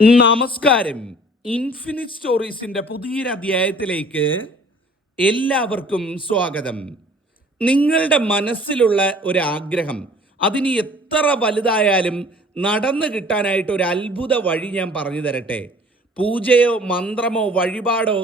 നമസ്കാരം. ഇൻഫിനിറ്റ് സ്റ്റോറീസിന്റെ പുതിയൊരു അധ്യായത്തിലേക്ക് എല്ലാവർക്കും സ്വാഗതം. നിങ്ങളുടെ മനസ്സിലുള്ള ഒരു ആഗ്രഹം അതിന് എത്ര വലുതായാലും നടന്നു കിട്ടാനായിട്ട് ഒരു അത്ഭുത വഴി ഞാൻ പറഞ്ഞു തരട്ടെ. പൂജയോ മന്ത്രമോ വഴിപാടോ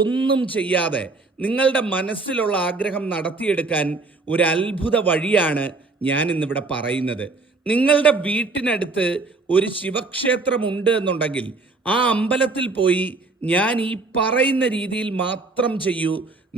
ഒന്നും ചെയ്യാതെ നിങ്ങളുടെ മനസ്സിലുള്ള ആഗ്രഹം നടത്തിയെടുക്കാൻ ഒരു അത്ഭുത വഴിയാണ് ഞാൻ ഇന്നിവിടെ പറയുന്നത്. നിങ്ങളുടെ വീട്ടിനടുത്ത് ഒരു ശിവക്ഷേത്രമുണ്ട് എന്നുണ്ടെങ്കിൽ ആ അമ്പലത്തിൽ പോയി ഞാൻ ഈ പറയുന്ന രീതിയിൽ മാത്രം ചെയ്യൂ,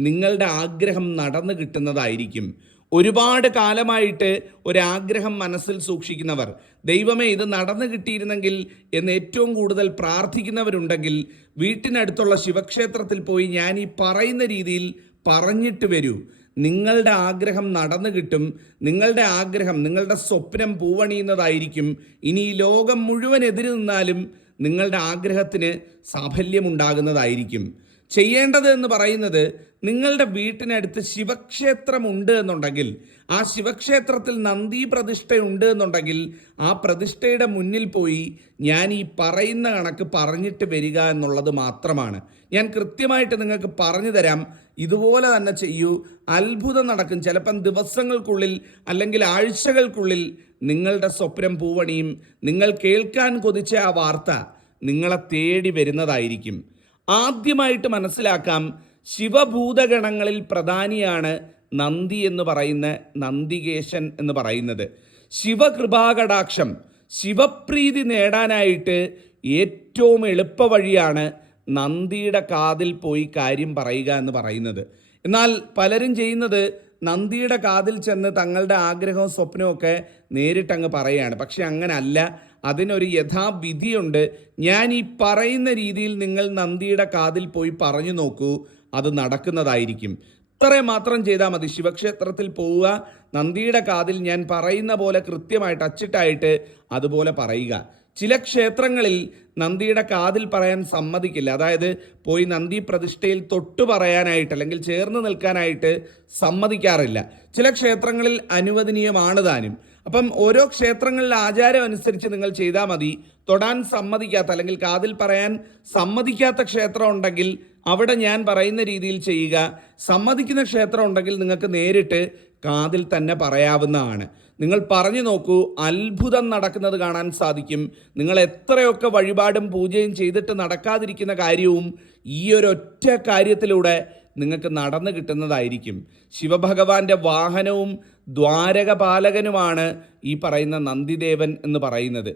നിങ്ങളുടെ ആഗ്രഹം നടന്നു കിട്ടുന്നതായിരിക്കും. ഒരുപാട് കാലമായിട്ട് ഒരാഗ്രഹം മനസ്സിൽ സൂക്ഷിക്കുന്നവർ, ദൈവമേ ഇത് നടന്നു കിട്ടിയിരുന്നെങ്കിൽ എന്ന് ഏറ്റവും കൂടുതൽ പ്രാർത്ഥിക്കുന്നവരുണ്ടെങ്കിൽ വീട്ടിനടുത്തുള്ള ശിവക്ഷേത്രത്തിൽ പോയി ഞാൻ ഈ പറയുന്ന രീതിയിൽ പറഞ്ഞിട്ട് വരൂ. നിങ്ങളുടെ ആഗ്രഹം നടന്നു കിട്ടും. നിങ്ങളുടെ ആഗ്രഹം, നിങ്ങളുടെ സ്വപ്നം പൂവണിയുന്നതായിരിക്കും. ഇനി ഈ ലോകം മുഴുവൻ എതിര് നിന്നാലും നിങ്ങളുടെ ആഗ്രഹത്തിന് സാഫല്യമുണ്ടാകുന്നതായിരിക്കും. ചെയ്യേണ്ടത് എന്ന് പറയുന്നത്, നിങ്ങളുടെ വീട്ടിനടുത്ത് ശിവക്ഷേത്രമുണ്ട് എന്നുണ്ടെങ്കിൽ, ആ ശിവക്ഷേത്രത്തിൽ നന്ദി പ്രതിഷ്ഠയുണ്ട് എന്നുണ്ടെങ്കിൽ ആ പ്രതിഷ്ഠയുടെ മുന്നിൽ പോയി ഞാൻ ഈ പറയുന്ന കണക്ക് പറഞ്ഞിട്ട് വരിക എന്നുള്ളത് മാത്രമാണ്. ഞാൻ കൃത്യമായിട്ട് നിങ്ങൾക്ക് പറഞ്ഞു തരാം. ഇതുപോലെ തന്നെ ചെയ്യൂ, അത്ഭുതം നടക്കും. ചിലപ്പം ദിവസങ്ങൾക്കുള്ളിൽ അല്ലെങ്കിൽ ആഴ്ചകൾക്കുള്ളിൽ നിങ്ങളുടെ സ്വപ്നം പൂവണിയും. നിങ്ങൾ കേൾക്കാൻ കൊതിച്ച ആ വാർത്ത നിങ്ങളെ തേടി വരുന്നതായിരിക്കും. ആദ്യമായിട്ട് മനസ്സിലാക്കാം, ശിവഭൂതഗണങ്ങളിൽ പ്രധാനിയാണ് നന്ദി എന്ന് പറയുന്ന നന്ദികേശൻ എന്ന് പറയുന്നത്. ശിവകൃപാകടാക്ഷം, ശിവപ്രീതി നേടാനായിട്ട് ഏറ്റവും എളുപ്പ വഴിയാണ് നന്ദിയുടെ കാതിൽ പോയി കാര്യം പറയുക എന്ന് പറയുന്നത്. എന്നാൽ പലരും ചെയ്യുന്നത് നന്ദിയുടെ കാതിൽ ചെന്ന് തങ്ങളുടെ ആഗ്രഹവും സ്വപ്നവും ഒക്കെ നേരിട്ടങ്ങ് പറയുകയാണ്. പക്ഷെ അങ്ങനല്ല, അതിനൊരു യഥാവിധിയുണ്ട്. ഞാൻ ഈ പറയുന്ന രീതിയിൽ നിങ്ങൾ നന്ദിയുടെ കാതിൽ പോയി പറഞ്ഞു നോക്കൂ, അത് നടക്കുന്നതായിരിക്കും. ഇത്രയും മാത്രം ചെയ്താൽ മതി. ശിവക്ഷേത്രത്തിൽ പോവുക, നന്ദിയുടെ കാതിൽ ഞാൻ പറയുന്ന പോലെ കൃത്യമായിട്ട് അച്ചിട്ടായിട്ട് അതുപോലെ പറയുക. ചില ക്ഷേത്രങ്ങളിൽ നന്ദിയുടെ കാതിൽ പറയാൻ സമ്മതിക്കില്ല. അതായത് പോയി നന്ദി പ്രതിഷ്ഠയിൽ തൊട്ടു പറയാനായിട്ട് അല്ലെങ്കിൽ ചേർന്ന് നിൽക്കാനായിട്ട് സമ്മതിക്കാറില്ല. ചില ക്ഷേത്രങ്ങളിൽ അനുവദനീയമാണ് താനും. അപ്പം ഓരോ ക്ഷേത്രങ്ങളിലെ ആചാരം അനുസരിച്ച് നിങ്ങൾ ചെയ്താൽ മതി. തൊടാൻ സമ്മതിക്കാത്ത അല്ലെങ്കിൽ കാതിൽ പറയാൻ സമ്മതിക്കാത്ത ക്ഷേത്രം ഉണ്ടെങ്കിൽ അവിടെ ഞാൻ പറയുന്ന രീതിയിൽ ചെയ്യുക. സമ്മതിക്കുന്ന ക്ഷേത്രം ഉണ്ടെങ്കിൽ നിങ്ങൾക്ക് നേരിട്ട് കാതിൽ തന്നെ പറയാവുന്നതാണ്. നിങ്ങൾ പറഞ്ഞു നോക്കൂ, അത്ഭുതം നടക്കുന്നത് കാണാൻ സാധിക്കും. നിങ്ങൾ എത്രയൊക്കെ വഴിപാടും പൂജയും ചെയ്തിട്ട് നടക്കാതിരിക്കുന്ന കാര്യവും ഈ ഒരൊറ്റ കാര്യത്തിലൂടെ നിങ്ങൾക്ക് നടന്നു കിട്ടുന്നതായിരിക്കും. ശിവഭഗവാന്റെ വാഹനവും ദ്വാരകപാലകനുമാണ് ഈ പറയുന്ന നന്ദിദേവൻ എന്ന് പറയുന്നത്.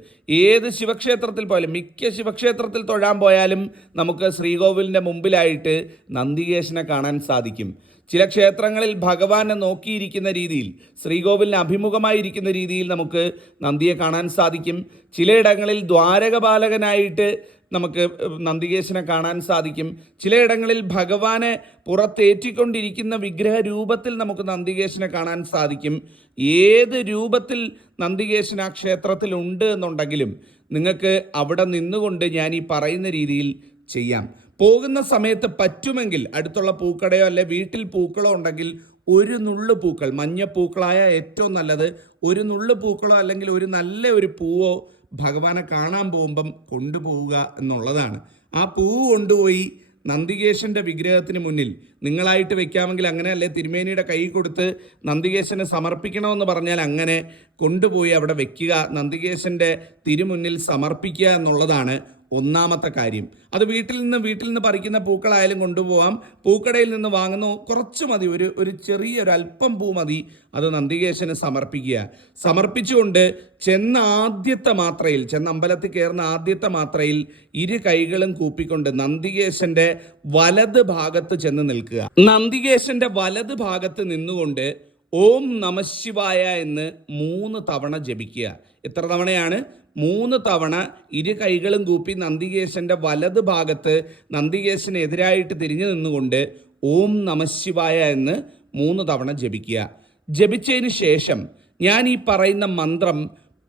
ഏത് ശിവക്ഷേത്രത്തിൽ പോയാലും, മിക്ക ശിവക്ഷേത്രത്തിൽ തൊഴാൻ പോയാലും നമുക്ക് ശ്രീകോവിലിൻ്റെ മുമ്പിലായിട്ട് നന്ദികേശനെ കാണാൻ സാധിക്കും. ചില ക്ഷേത്രങ്ങളിൽ ഭഗവാനെ നോക്കിയിരിക്കുന്ന രീതിയിൽ, ശ്രീകോവിലിന് അഭിമുഖമായിരിക്കുന്ന രീതിയിൽ നമുക്ക് നന്ദിയെ കാണാൻ സാധിക്കും. ചിലയിടങ്ങളിൽ ദ്വാരകപാലകനായിട്ട് നമുക്ക് നന്ദികേശനെ കാണാൻ സാധിക്കും. ചിലയിടങ്ങളിൽ ഭഗവാനെ പുറത്തേറ്റിക്കൊണ്ടിരിക്കുന്ന വിഗ്രഹ രൂപത്തിൽ നമുക്ക് നന്ദികേശനെ കാണാൻ സാധിക്കും. ഏത് രൂപത്തിൽ നന്ദികേശൻ ആ ക്ഷേത്രത്തിൽ ഉണ്ട് എന്നുണ്ടെങ്കിലും നിങ്ങൾക്ക് അവിടെ നിന്നുകൊണ്ട് ഞാൻ ഈ പറയുന്ന രീതിയിൽ ചെയ്യാം. പോകുന്ന സമയത്ത് പറ്റുമെങ്കിൽ അടുത്തുള്ള പൂക്കടയോ അല്ലെ വീട്ടിൽ പൂക്കളോ ഉണ്ടെങ്കിൽ ഒരു നുള്ളു പൂക്കൾ, മഞ്ഞപ്പൂക്കളായ ഏറ്റവും നല്ലത്, ഒരു നുള്ളു പൂക്കളോ അല്ലെങ്കിൽ ഒരു നല്ല ഒരു പൂവോ ഭഗവാനെ കാണാൻ പോകുമ്പം കൊണ്ടുപോവുക എന്നുള്ളതാണ്. ആ പൂവ് കൊണ്ടുപോയി നന്ദികേശൻ്റെ വിഗ്രഹത്തിന് മുന്നിൽ നിങ്ങളായിട്ട് വെക്കാമെങ്കിൽ അങ്ങനെ, അല്ലെ തിരുമേനിയുടെ കൈ കൊടുത്ത് നന്ദികേശനെ സമർപ്പിക്കണമെന്ന് പറഞ്ഞാൽ അങ്ങനെ കൊണ്ടുപോയി അവിടെ വെക്കുക, നന്ദികേശൻ്റെ തിരുമുന്നിൽ സമർപ്പിക്കുക എന്നുള്ളതാണ് ഒന്നാമത്തെ കാര്യം. അത് വീട്ടിൽ നിന്ന് പറിക്കുന്ന പൂക്കളായാലും കൊണ്ടുപോകാം. പൂക്കടയിൽ നിന്ന് വാങ്ങുന്ന കുറച്ച് മതി, ഒരു ചെറിയൊരു അല്പം പൂ മതി, അത് നന്ദികേശന് സമർപ്പിക്കുക. സമർപ്പിച്ചുകൊണ്ട് ചെന്ന അമ്പലത്തിൽ കയറുന്ന ആദ്യത്തെ മാത്രയിൽ ഇരു കൈകളും കൂപ്പിക്കൊണ്ട് നന്ദികേശന്റെ വലത് ഭാഗത്ത് ചെന്ന് നിൽക്കുക. നന്ദികേശന്റെ വലത് ഭാഗത്ത് നിന്നുകൊണ്ട് ഓം നമഃശിവായ എന്ന് 3 തവണ ജപിക്കുക. എത്ര തവണയാണ്? 3 തവണ ഇരു കൈകളും കൂപ്പി നന്ദികേശന്റെ വലത് ഭാഗത്ത് നന്ദികേശനെതിരായിട്ട് തിരിഞ്ഞു നിന്നുകൊണ്ട് ഓം നമഃശിവായ എന്ന് 3 തവണ ജപിക്കുക. ജപിച്ചതിന് ശേഷം ഞാൻ ഈ പറയുന്ന മന്ത്രം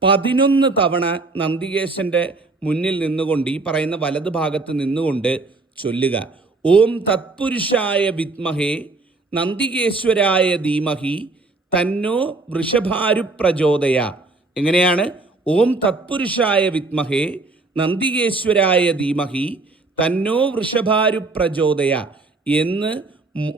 11 തവണ നന്ദികേശന്റെ മുന്നിൽ നിന്നുകൊണ്ട്, ഈ പറയുന്ന വലത് ഭാഗത്ത് നിന്നുകൊണ്ട് ചൊല്ലുക. ഓം തത്പുരുഷായ വിദ്മഹേ നന്ദികേശ്വരായ ധീമഹി തന്നോ വൃഷഭാരു പ്രചോദയ. എങ്ങനെയാണ്? ഓം തത്പുരുഷായ വിദ്മഹേ നന്ദികേശ്വരായ ധീമഹി തന്നോ വൃഷഭാരു പ്രചോദയ എന്ന്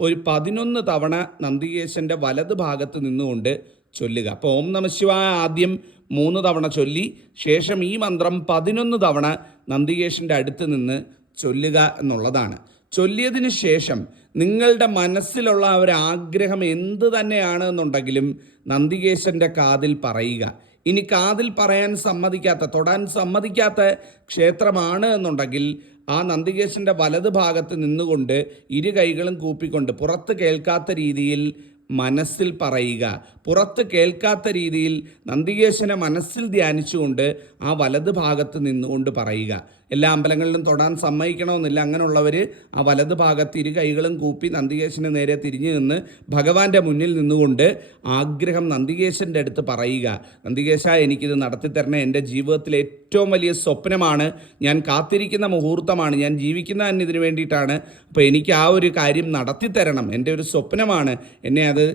ഒരു 11 തവണ നന്ദികേശൻ്റെ വലത് ഭാഗത്ത് നിന്നുകൊണ്ട് ചൊല്ലുക. അപ്പോൾ ഓം നമഃശിവായ ആദ്യം 3 തവണ ചൊല്ലി ശേഷം ഈ മന്ത്രം 11 തവണ നന്ദികേശൻ്റെ അടുത്ത് നിന്ന് ചൊല്ലുക എന്നുള്ളതാണ്. ചൊല്ലിയതിന് ശേഷം നിങ്ങളുടെ മനസ്സിലുള്ള ഒരു ആഗ്രഹം എന്ത് തന്നെയാണ് എന്നുണ്ടെങ്കിലും നന്ദികേശൻ്റെ കാതിൽ പറയുക. ഇനി കാതിൽ പറയാൻ സമ്മതിക്കാത്ത, തൊടാൻ സമ്മതിക്കാത്ത ക്ഷേത്രമാണ് എന്നുണ്ടെങ്കിൽ ആ നന്ദികേശൻ്റെ വലത് ഭാഗത്ത് നിന്നുകൊണ്ട് 2 കൈകളും കൂപ്പിക്കൊണ്ട് പുറത്ത് കേൾക്കാത്ത രീതിയിൽ മനസ്സിൽ പറയുക. പുറത്ത് കേൾക്കാത്ത രീതിയിൽ നന്ദികേശനെ മനസ്സിൽ ധ്യാനിച്ചുകൊണ്ട് ആ വലത് ഭാഗത്ത് നിന്നുകൊണ്ട് പറയുക. എല്ലാ അമ്പലങ്ങളിലും തൊടാൻ സമ്മതിക്കണമെന്നില്ല. അങ്ങനെയുള്ളവർ ആ വലത് ഭാഗത്ത് 2 കൈകളും കൂപ്പി നന്ദികേശന് നേരെ തിരിഞ്ഞു നിന്ന് ഭഗവാന്റെ മുന്നിൽ നിന്നുകൊണ്ട് ആഗ്രഹം നന്ദികേശൻ്റെ അടുത്ത് പറയുക. നന്ദികേശ, എനിക്കിത് നടത്തിത്തരണേ. എൻ്റെ ജീവിതത്തിലെ ഏറ്റവും വലിയ സ്വപ്നമാണ്, ഞാൻ കാത്തിരിക്കുന്ന മുഹൂർത്തമാണ്, ഞാൻ ജീവിക്കുന്ന തന്നെ ഇതിനു വേണ്ടിയിട്ടാണ്. അപ്പോൾ എനിക്ക് ആ ഒരു കാര്യം നടത്തിത്തരണം, എൻ്റെ ഒരു സ്വപ്നമാണ്, എന്നെ അത്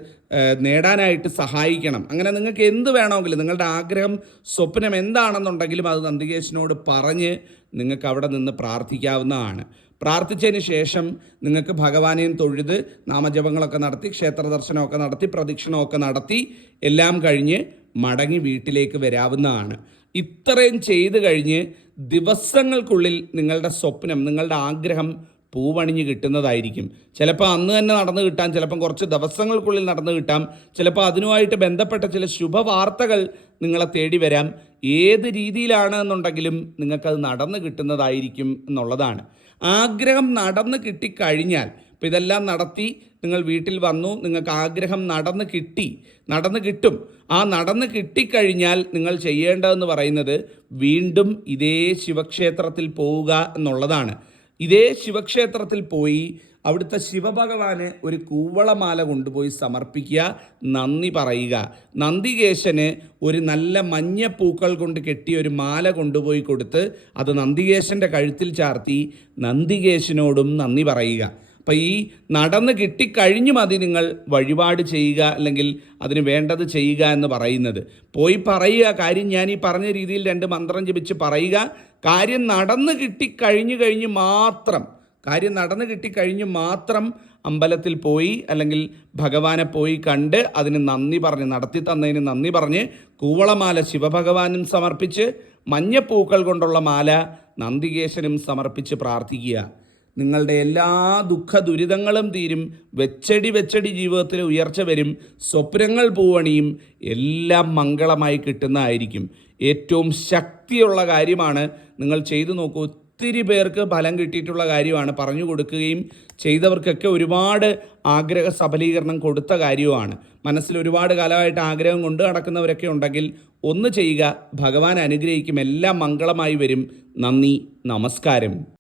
നേടാനായിട്ട് സഹായിക്കണം. അങ്ങനെ നിങ്ങൾക്ക് എന്ത് വേണമെങ്കിലും, നിങ്ങളുടെ ആഗ്രഹം, സ്വപ്നം എന്താണെന്നുണ്ടെങ്കിലും അത് നന്ദികേശനോട് പറഞ്ഞ് നിങ്ങൾക്ക് അവിടെ നിന്ന് പ്രാർത്ഥിക്കാവുന്നതാണ്. പ്രാർത്ഥിച്ചതിന് ശേഷം നിങ്ങൾക്ക് ഭഗവാനെയും തൊഴുത് നാമജപങ്ങളൊക്കെ നടത്തി ക്ഷേത്ര ദർശനമൊക്കെ നടത്തി പ്രദക്ഷിണമൊക്കെ നടത്തി എല്ലാം കഴിഞ്ഞ് മടങ്ങി വീട്ടിലേക്ക് വരാവുന്നതാണ്. ഇത്രയും ചെയ്ത് കഴിഞ്ഞ് ദിവസങ്ങൾക്കുള്ളിൽ നിങ്ങളുടെ സ്വപ്നം, നിങ്ങളുടെ ആഗ്രഹം പൂവണിഞ്ഞ് കിട്ടുന്നതായിരിക്കും. ചിലപ്പോൾ അന്ന് തന്നെ നടന്നു കിട്ടാം, ചിലപ്പം കുറച്ച് ദിവസങ്ങൾക്കുള്ളിൽ നടന്നു കിട്ടാം, ചിലപ്പോൾ അതിനുമായിട്ട് ബന്ധപ്പെട്ട ചില ശുഭവാർത്തകൾ നിങ്ങളെ തേടി വരാം. ഏത് രീതിയിലാണ് എന്നുണ്ടെങ്കിലും നിങ്ങൾക്കത് നടന്നു കിട്ടുന്നതായിരിക്കും എന്നുള്ളതാണ്. ആഗ്രഹം നടന്നു കിട്ടിക്കഴിഞ്ഞാൽ, ഇപ്പോൾ ഇതെല്ലാം നടത്തി നിങ്ങൾ വീട്ടിൽ വന്നു, നിങ്ങൾക്ക് ആഗ്രഹം നടന്നു കിട്ടും. ആ നടന്നു കിട്ടിക്കഴിഞ്ഞാൽ നിങ്ങൾ ചെയ്യേണ്ടതെന്ന് പറയുന്നത് വീണ്ടും ഇതേ ശിവക്ഷേത്രത്തിൽ പോവുക എന്നുള്ളതാണ്. ഇതേ ശിവക്ഷേത്രത്തിൽ പോയി അവിടുത്തെ ശിവഭഗവാന് ഒരു കൂവളമാല കൊണ്ടുപോയി സമർപ്പിക്കുക, നന്ദി പറയുക. നന്ദികേശന് ഒരു നല്ല മഞ്ഞപ്പൂക്കൾ കൊണ്ട് കെട്ടിയ ഒരു മാല കൊണ്ടുപോയി കൊടുത്ത് അത് നന്ദികേശൻ്റെ കഴുത്തിൽ ചാർത്തി നന്ദികേശനോടും നന്ദി പറയുക. അപ്പോൾ ഈ നടന്ന് കിട്ടിക്കഴിഞ്ഞു മതി നിങ്ങൾ വഴിപാട് ചെയ്യുക, അല്ലെങ്കിൽ അതിന് വേണ്ടത് ചെയ്യുക എന്ന് പറയുന്നത്. പോയി പറയുക, കാര്യം ഞാൻ ഈ പറഞ്ഞ രീതിയിൽ 2 മന്ത്രം ജപിച്ച് പറയുക. കാര്യം നടന്ന് കിട്ടിക്കഴിഞ്ഞ് മാത്രം അമ്പലത്തിൽ പോയി അല്ലെങ്കിൽ ഭഗവാനെ പോയി കണ്ട് അതിന് നന്ദി പറഞ്ഞ്, നടത്തി തന്നതിന് നന്ദി പറഞ്ഞ് കൂവളമാല ശിവഭഗവാനും സമർപ്പിച്ച് മഞ്ഞപ്പൂക്കൾ കൊണ്ടുള്ള മാല നന്ദികേശനും സമർപ്പിച്ച് പ്രാർത്ഥിക്കുക. നിങ്ങളുടെ എല്ലാ ദുഃഖ ദുരിതങ്ങളും തീരും, വെച്ചടി ജീവിതത്തിൽ ഉയർച്ച വരും, സ്വപ്നങ്ങൾ പൂവണിയും, എല്ലാം മംഗളമായി കിട്ടുന്നതായിരിക്കും. ഏറ്റവും ശക്തിയുള്ള കാര്യമാണ്. നിങ്ങൾ ചെയ്തു നോക്കൂ. ഒത്തിരി പേർക്ക് ഫലം കിട്ടിയിട്ടുള്ള കാര്യമാണ്. പറഞ്ഞു കൊടുക്കുകയും ചെയ്തവർക്കൊക്കെ ഒരുപാട് ആഗ്രഹ സഫലീകരണം കൊടുത്ത കാര്യവുമാണ്. മനസ്സിൽ ഒരുപാട് കാലമായിട്ട് ആഗ്രഹം കൊണ്ട് നടക്കുന്നവരൊക്കെ ഉണ്ടെങ്കിൽ ഒന്ന് ചെയ്യുക, ഭഗവാൻ അനുഗ്രഹിക്കും, എല്ലാം മംഗളമായി വരും. നന്ദി, നമസ്കാരം.